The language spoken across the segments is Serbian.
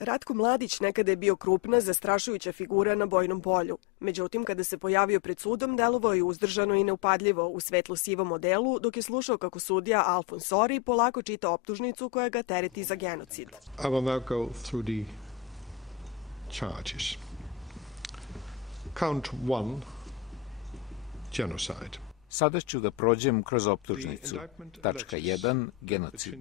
Ratko Mladić nekada je bio krupna, zastrašujuća figura na bojnom polju. Međutim, kada se pojavio pred sudom, delovao je uzdržano i neupadljivo u svetlo-sivom modelu, dok je slušao kako sudija Alfons Sori polako čita optužnicu koja ga tereti za genocid. I will now go through the charges. Count 1, genocide. Sada ću da prođem kroz optužnicu. Tačka 1. Genocid.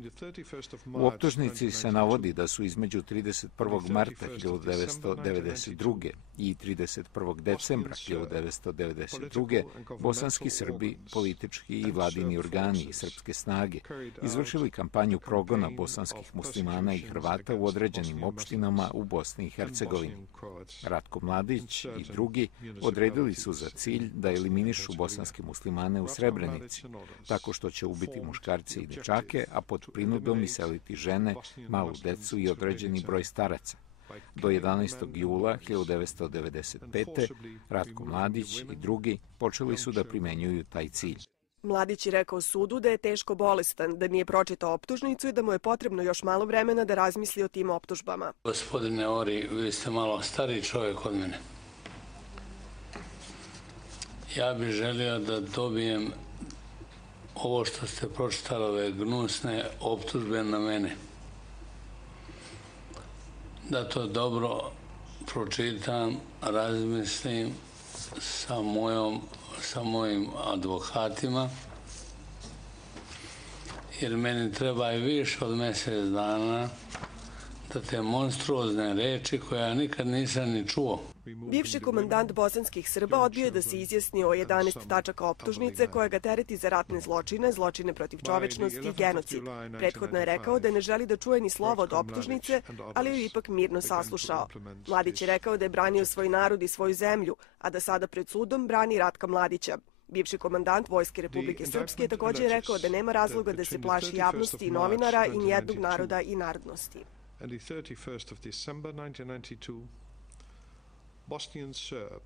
U optužnici se navodi da su između 31. marta 1992. i 31. decembra 1992. bosanski Srbi, politički i vladini organi i srpske snage izvršili kampanju progona bosanskih muslimana i Hrvata u određenim opštinama u Bosni i Hercegovini. Ratko Mladić i drugi odredili su za cilj da eliminišu bosanske muslimane u Srebrenici, tako što će ubiti muškarce i dečake, a pod prinudom iseliti žene, malu decu i određeni broj staraca. Do 11. jula 1995. Ratko Mladić i drugi počeli su da primenjuju taj cilj. Mladić je rekao sudu da je teško bolestan, da nije pročitao optužnicu i da mu je potrebno još malo vremena da razmisli o tim optužbama. Gospodine Ori, vi ste malo stariji čovjek od mene. Ja bih želio da dobijem ovo što ste pročitali, ove gnusne optužbe na mene. Da to dobro pročitam, razmislim sa mojim advokatima, jer meni treba i više od mjesec dana da te monstruozne reči koje ja nikad nisam ni čuo. Bivši komandant bosanskih Srba odbio je da se izjasni o 11 tačaka optužnice koja ga tereti za ratne zločine, zločine protiv čovečnosti i genocid. Prethodno je rekao da ne želi da čuje ni slovo od optužnice, ali ju ipak mirno saslušao. Mladić je rekao da je branio svoj narod i svoju zemlju, a da sada pred sudom brani Ratka Mladića. Bivši komandant Vojske Republike Srpske je također rekao da nema razloga da se plaši javnosti i novinara i nijednog naroda i narodnosti. And the 31st of December 1992, Bosnian Serb